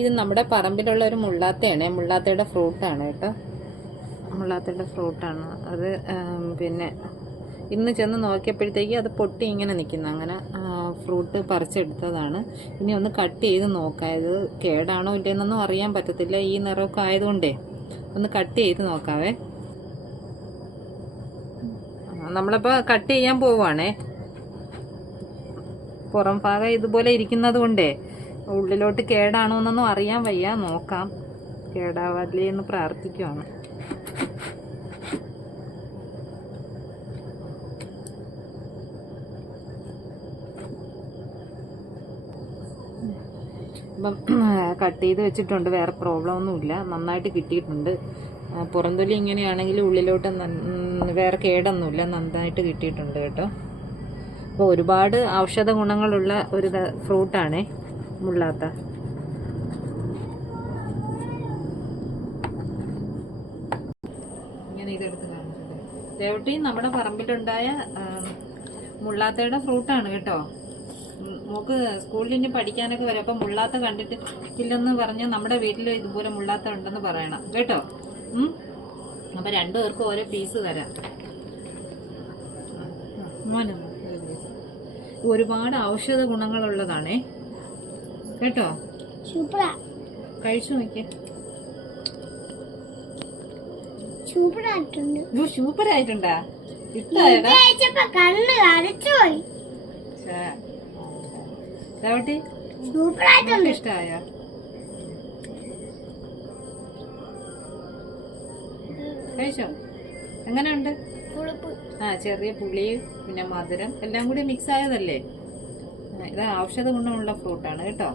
ഇത് നമ്മുടെ പറമ്പിലുള്ള ഒരു മുള്ളാത്തയാണ്. മുള്ളാത്തയുടെ ഫ്രൂട്ടാണ് കേട്ടോ. മുള്ളാത്തയുടെ ഫ്രൂട്ടാണ് അത്. പിന്നെ ഇന്ന് ചെന്ന് നോക്കിയപ്പോഴത്തേക്ക് അത് പൊട്ടി ഇങ്ങനെ നിൽക്കുന്നു. അങ്ങനെ ഫ്രൂട്ട് പറിച്ചെടുത്തതാണ്. ഇനി ഒന്ന് കട്ട് ചെയ്ത് നോക്കാം. ഇത് കേടാണോ ഇല്ലെന്നൊന്നും അറിയാൻ പറ്റത്തില്ല. ഈ നിറമൊക്കെ ആയതുകൊണ്ടേ ഒന്ന് കട്ട് ചെയ്ത് നോക്കാവേ. നമ്മളിപ്പോൾ കട്ട് ചെയ്യാൻ പോവുകയാണേ. പുറം ഭാഗം ഇതുപോലെ ഇരിക്കുന്നത് കൊണ്ടേ ഉള്ളിലോട്ട് കേടാണോ എന്നൊന്നും അറിയാൻ വയ്യ. നോക്കാം, കേടാവാല്ലേ എന്ന് പ്രാർത്ഥിക്കുവാണ്. അപ്പം കട്ട് ചെയ്ത് വെച്ചിട്ടുണ്ട്. വേറെ പ്രോബ്ലം ഒന്നുമില്ല, നന്നായിട്ട് കിട്ടിയിട്ടുണ്ട്. പുറംതൊലി ഇങ്ങനെയാണെങ്കിൽ ഉള്ളിലോട്ട് വേറെ കേടൊന്നുമില്ല, നന്നായിട്ട് കിട്ടിയിട്ടുണ്ട് കേട്ടോ. അപ്പോൾ ഒരുപാട് ഔഷധ ഗുണങ്ങളുള്ള ഒരു ഫ്രൂട്ടാണേ മുള്ളാത്ത. ഇങ്ങനെ ഇതെടുത്ത് കാണിച്ചിട്ടുണ്ട്. ദേവട്ടി നമ്മുടെ പറമ്പിലുണ്ടായ മുള്ളാത്തയുടെ ഫ്രൂട്ടാണ് കേട്ടോ. നമുക്ക് സ്കൂളിൽ ഇനി പഠിക്കാനൊക്കെ വരും. അപ്പം മുള്ളാത്ത കണ്ടിട്ടില്ലെന്ന് പറഞ്ഞാൽ നമ്മുടെ വീട്ടിൽ ഇതുപോലെ മുള്ളാത്ത ഉണ്ടെന്ന് പറയണം കേട്ടോ. അപ്പം 2 പേർക്കും ഓരോ പീസ് തരാം. ഒരുപാട് ഔഷധ ഗുണങ്ങളുള്ളതാണേ കേട്ടോ. കഴിച്ചു നോക്കിയ സൂപ്പർ ആയിട്ടുണ്ടാ? ഇഷ്ടമായോടാ? ഇഷ്ടമായോ? കഴിച്ചോ? എങ്ങനെയുണ്ട്? ചെറിയ പുളി പിന്നെ മധുരം എല്ലാം കൂടി മിക്സ് ആയതല്ലേ. ഇത് ഔഷധ ഗുണമുള്ള ഫ്രൂട്ടാണ് കേട്ടോ.